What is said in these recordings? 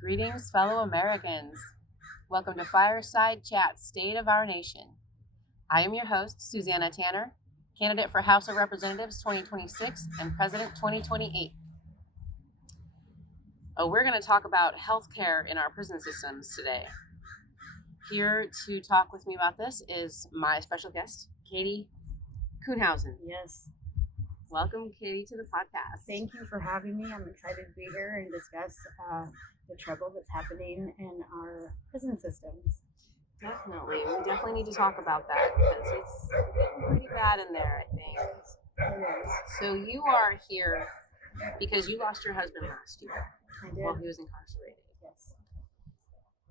Greetings, fellow Americans. Welcome to Fireside Chat, State of Our Nation. I am your host, Susanna Tanner, candidate for House of Representatives 2026 and President 2028. We're going to talk about healthcare in our prison systems today. Here to talk with me about this is my special guest, Katie Kunhausen. Yes. Welcome, Katie, to the podcast. Thank you for having me. I'm excited to be here and discuss the trouble that's happening in our prison systems. Definitely. We definitely need to talk about that because it's getting pretty bad in there, I think. It is. So you are here because you lost your husband last year I did. while he was incarcerated. Yes.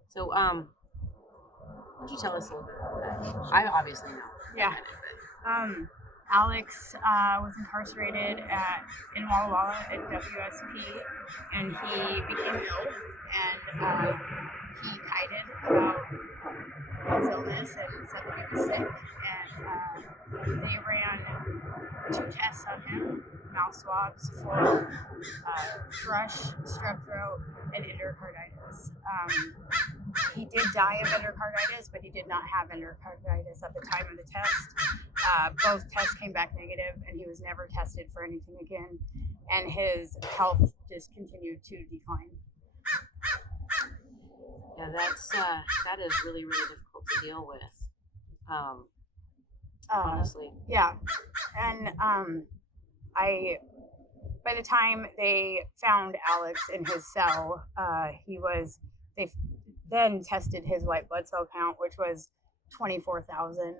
So, why don't you tell us a little bit about that? I obviously know. Yeah. Alex was incarcerated in Walla Walla at WSP, and he became ill, and he kited about his illness and said that he was sick, and they ran 2 tests on him, mouth swabs for thrush, strep throat, and endocarditis. He did die of endocarditis, but he did not have endocarditis at the time of the test. Both tests came back negative, and he was never tested for anything again, and his health just continued to decline. Yeah, that is really, really difficult to deal with. Honestly. Yeah, and by the time they found Alex in his cell, they then tested his white blood cell count, which was 24,000.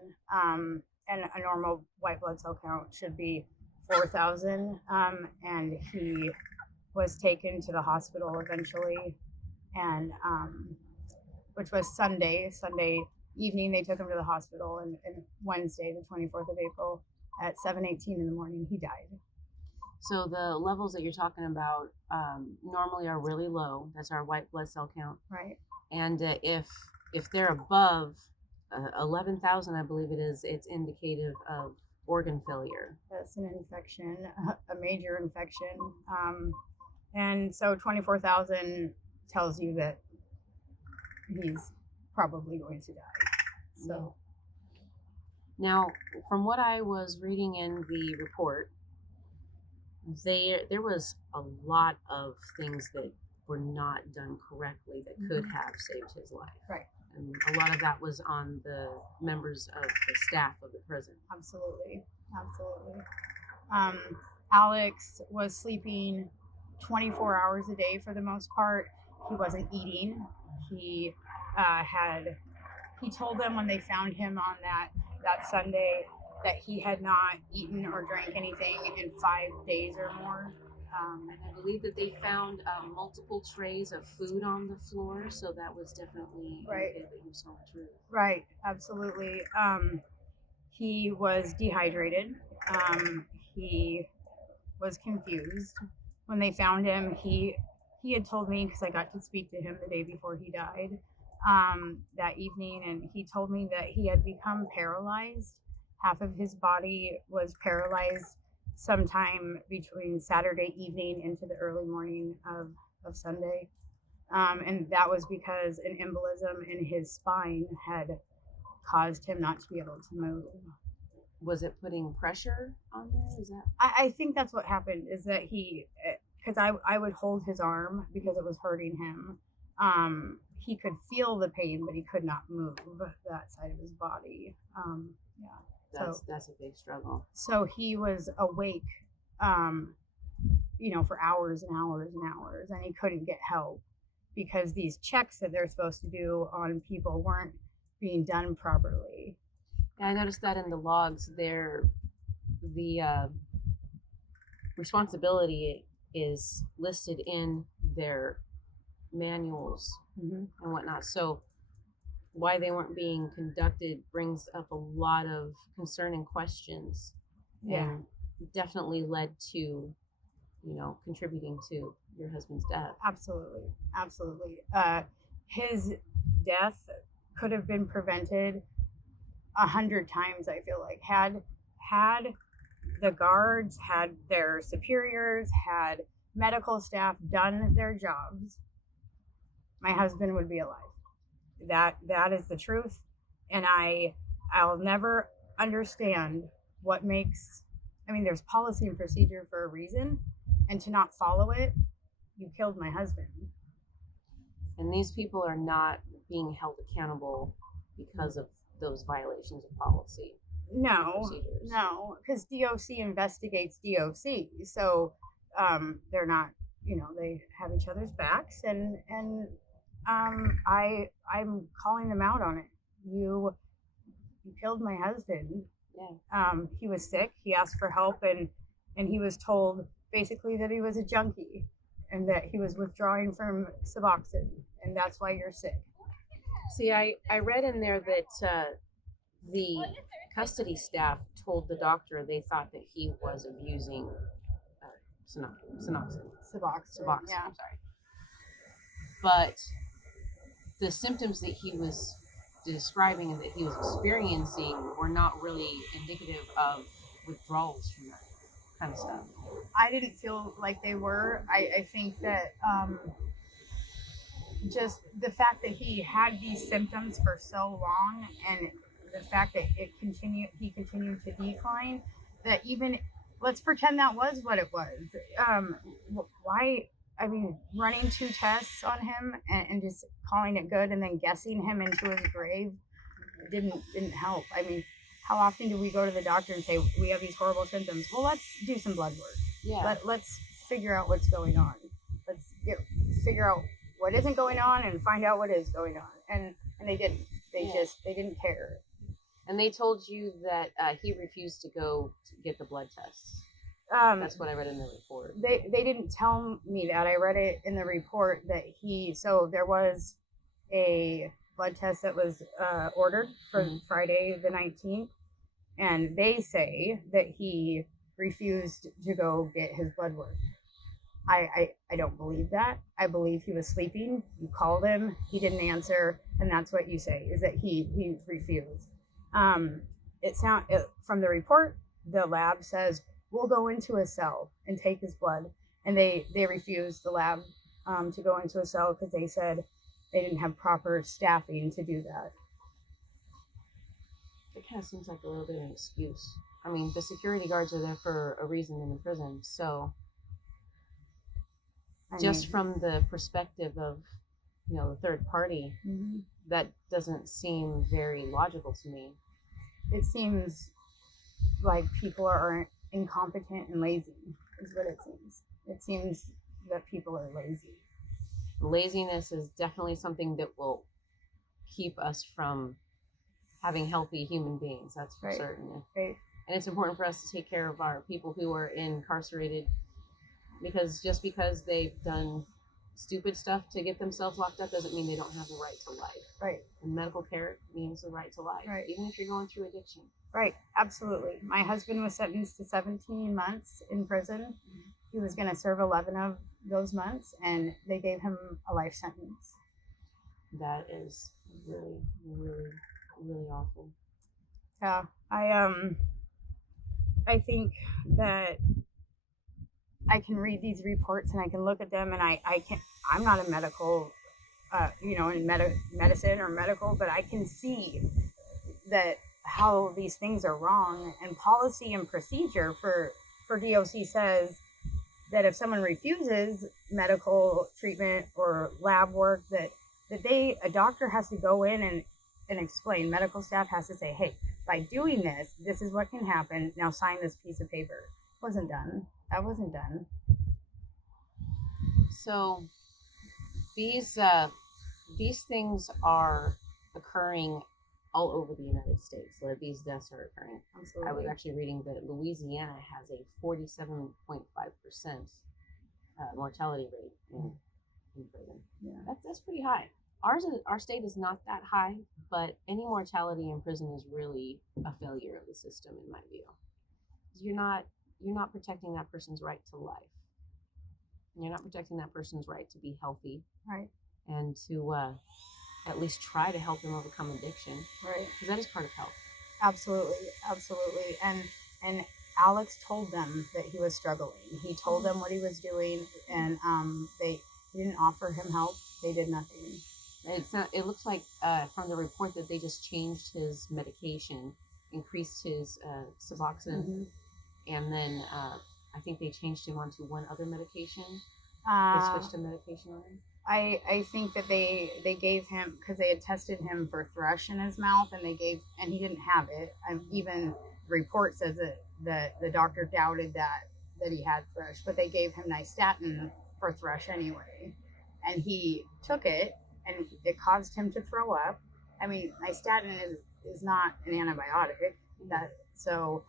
And a normal white blood cell count should be 4,000. And he was taken to the hospital eventually, and which was Sunday evening. They took him to the hospital, and Wednesday, the 24th of April, at 7:18 in the morning, he died. So the levels that you're talking about normally are really low. That's our white blood cell count. Right. And if they're above 11,000, I believe it is, it's indicative of organ failure. That's an infection, a major infection. And so 24,000 tells you that he's probably going to die. So now, from what I was reading in the report, there was a lot of things that were not done correctly that could have saved his life. Right. And a lot of that was on the members of the staff of the prison. Absolutely. Alex was sleeping 24 hours a day for the most part. He wasn't eating. He told them when they found him on that Sunday that he had not eaten or drank anything in 5 days or more. And I believe that they found multiple trays of food on the floor, so that was definitely right. That he was going through. Right, absolutely. He was dehydrated. He was confused. When they found him, he had told me, because I got to speak to him the day before he died, that evening, and he told me that he had become paralyzed. Half of his body was paralyzed sometime between Saturday evening into the early morning of Sunday. And that was because an embolism in his spine had caused him not to be able to move. Was it putting pressure on there? Is that? I think that's what happened, is that because I would hold his arm because it was hurting him. He could feel the pain, but he could not move that side of his body. That's a big struggle. So he was awake, for hours and hours and hours, and he couldn't get help because these checks that they're supposed to do on people weren't being done properly. Yeah, I noticed that in the logs there, the responsibility is listed in their manuals and whatnot. So why they weren't being conducted brings up a lot of concerning questions. Yeah. And definitely led to, contributing to your husband's death. Absolutely. His death could have been prevented 100 times, I feel like. Had the guards, had their superiors, had medical staff done their jobs, my husband would be alive. That is the truth, and I'll never understand what makes. I mean, there's policy and procedure for a reason, and to not follow it, you killed my husband. And these people are not being held accountable because of those violations of policy. No, because DOC investigates DOC, so they're not. They have each other's backs, and I'm calling them out on it. You killed my husband. Yeah. He was sick. He asked for help, and he was told basically that he was a junkie, and that he was withdrawing from Suboxone, and that's why you're sick. See, I read in there that the custody staff told the doctor they thought that he was abusing Suboxone. Yeah. I'm sorry. But the symptoms that he was describing and that he was experiencing were not really indicative of withdrawals from that kind of stuff. I didn't feel like they were. I think that just the fact that he had these symptoms for so long, and the fact that he continued to decline, that even, let's pretend that was what it was. Why? I mean, running 2 tests on him and just calling it good, and then guessing him into his grave didn't help. I mean, how often do we go to the doctor and say, we have these horrible symptoms? Well, let's do some blood work. Yeah. Let's figure out what's going on. Let's figure out what isn't going on and find out what is going on. And they didn't. They didn't care. And they told you that he refused to go to get the blood tests. That's what I read in the report. They didn't tell me that. I read it in the report that so there was a blood test that was ordered for Friday the 19th, and they say that he refused to go get his blood work. I don't believe that. I believe he was sleeping. You called him, he didn't answer, and that's what you say, is that he refused. From the report, the lab says, we'll go into a cell and take his blood. And they refused, the lab, to go into a cell because they said they didn't have proper staffing to do that. It kind of seems like a little bit of an excuse. I mean, the security guards are there for a reason in the prison. So from the perspective of, the third party, that doesn't seem very logical to me. It seems like people are incompetent and lazy, is what it seems. It seems that people are lazy. Laziness is definitely something that will keep us from having healthy human beings. That's for certain. Right. And it's important for us to take care of our people who are incarcerated, because just because they've done stupid stuff to get themselves locked up doesn't mean they don't have the right to life. Right. And medical care means the right to life, even if you're going through addiction. Right, absolutely. My husband was sentenced to 17 months in prison. He was going to serve 11 of those months, and they gave him a life sentence. That is really, really, really awful. Yeah, I think that I can read these reports and I can look at them, and I'm not a medical, in medicine or medical, but I can see that how these things are wrong, and policy and procedure for DOC says that if someone refuses medical treatment or lab work, that a doctor has to go in and explain. Medical staff has to say, hey, by doing this, this is what can happen. Now sign this piece of paper. Wasn't done. That wasn't done. So these things are occurring all over the United States. These deaths are occurring. Absolutely. I was actually reading that Louisiana has a 47.5% mortality rate in prison. Yeah. That's pretty high. Our state is not that high, but any mortality in prison is really a failure of the system, in my view. You're not protecting that person's right to life. You're not protecting that person's right to be healthy. Right. And to at least try to help them overcome addiction. Right. Because that is part of health. Absolutely. And Alex told them that he was struggling. He told them what he was doing, and they didn't offer him help. They did nothing. It's not, it looks like from the report that they just changed his medication, increased his Suboxone, and then I think they changed him onto one other medication. They switched a medication on him. I think that they gave him, because they had tested him for thrush in his mouth, and he didn't have it. Even the report says that the doctor doubted that he had thrush, but they gave him nystatin for thrush anyway, and he took it, and it caused him to throw up. I mean, nystatin is not an antibiotic, so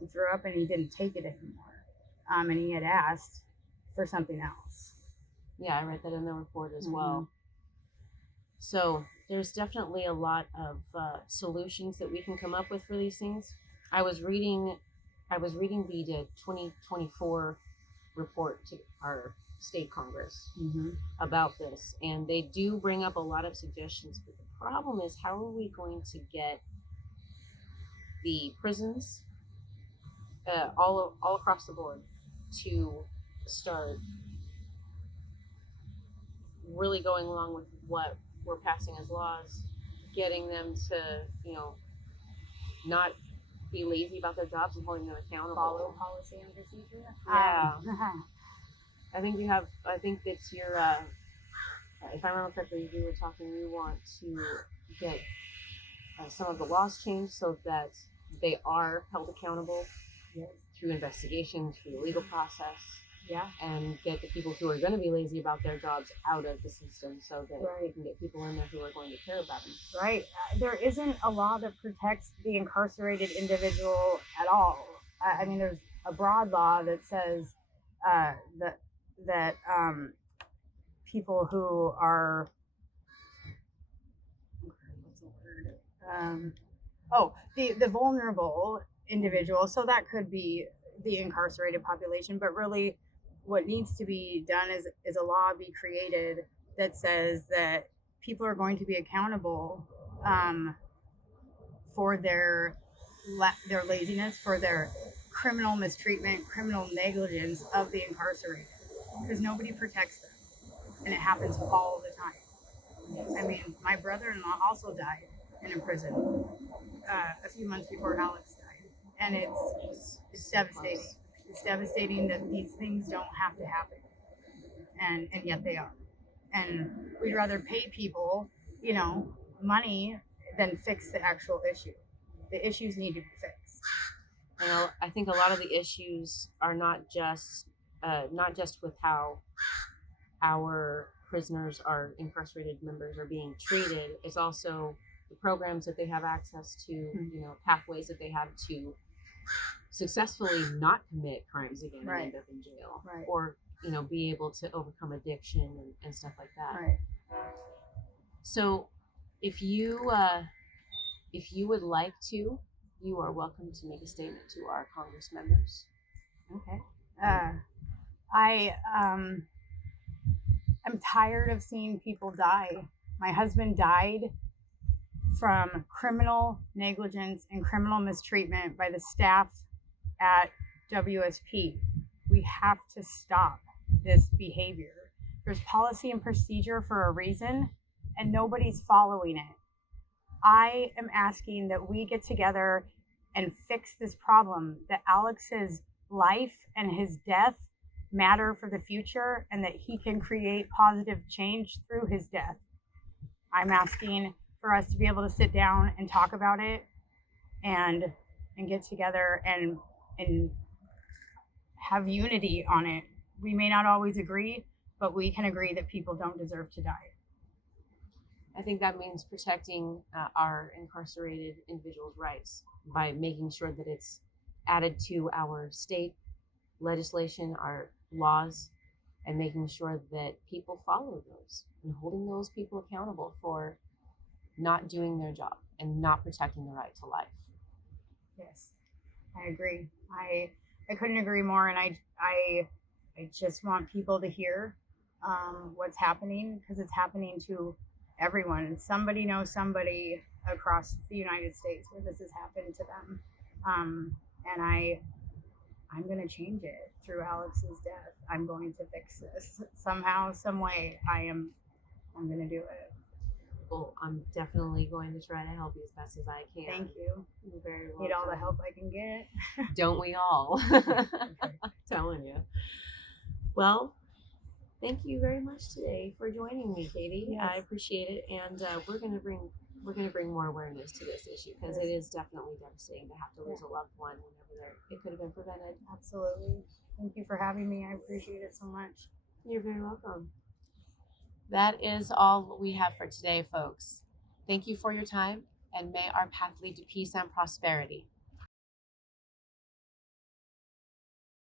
he threw up and he didn't take it anymore, and he had asked for something else. Yeah, I read that in the report as well. So there's definitely a lot of solutions that we can come up with for these things. I was reading the 2024 report to our state Congress about this, and they do bring up a lot of suggestions. But the problem is, how are we going to get the prisons all across the board to start really going along with what we're passing as laws, getting them to, not be lazy about their jobs and holding them accountable. Follow policy and procedure. Yeah. I think that's your, if I remember correctly, you were talking, you want to get some of the laws changed so that they are held accountable through investigation, through the legal process. Yeah. And get the people who are going to be lazy about their jobs out of the system so that we can get people in there who are going to care about them. Right. There isn't a law that protects the incarcerated individual at all. I mean, there's a broad law that says that people who are the vulnerable individual. So that could be the incarcerated population, but really, what needs to be done is a law be created that says that people are going to be accountable for their laziness, for their criminal mistreatment, criminal negligence of the incarcerated, because nobody protects them, and it happens all the time. I mean, my brother-in-law also died in a prison a few months before Alex died, and it's devastating. It's devastating that these things don't have to happen, and yet they are. And we'd rather pay people, money than fix the actual issue. The issues need to be fixed. I think a lot of the issues are not just with how our prisoners, our incarcerated members, are being treated. It's also the programs that they have access to, pathways that they have to successfully not commit crimes again and end up in jail, or be able to overcome addiction and stuff like that. Right. So if you would like to, you are welcome to make a statement to our Congress members. Okay. I'm tired of seeing people die. My husband died from criminal negligence and criminal mistreatment by the staff at WSP. We have to stop this behavior. There's policy and procedure for a reason, and nobody's following it. I am asking that we get together and fix this problem, that Alex's life and his death matter for the future, and that he can create positive change through his death. I'm asking for us to be able to sit down and talk about it and get together and have unity on it. We may not always agree, but we can agree that people don't deserve to die. I think that means protecting our incarcerated individuals' rights by making sure that it's added to our state legislation, our laws, and making sure that people follow those and holding those people accountable for not doing their job and not protecting the right to life. Yes, I agree. I couldn't agree more, and I just want people to hear what's happening, because it's happening to everyone. Somebody knows somebody across the United States where this has happened to them, and I'm going to change it through Alex's death. I'm going to fix this somehow, some way. I am I'm gonna do it. Well, I'm definitely going to try to help you as best as I can. Thank you. You're very welcome. Need all the help I can get. Don't we all? I'm telling you. Well, thank you very much today for joining me, Katie. Yes. I appreciate it, and we're gonna bring more awareness to this issue because it is definitely devastating to have to lose a loved one whenever it could have been prevented. Absolutely. Thank you for having me. I appreciate it so much. You're very welcome. That is all we have for today, folks. Thank you for your time, and may our path lead to peace and prosperity.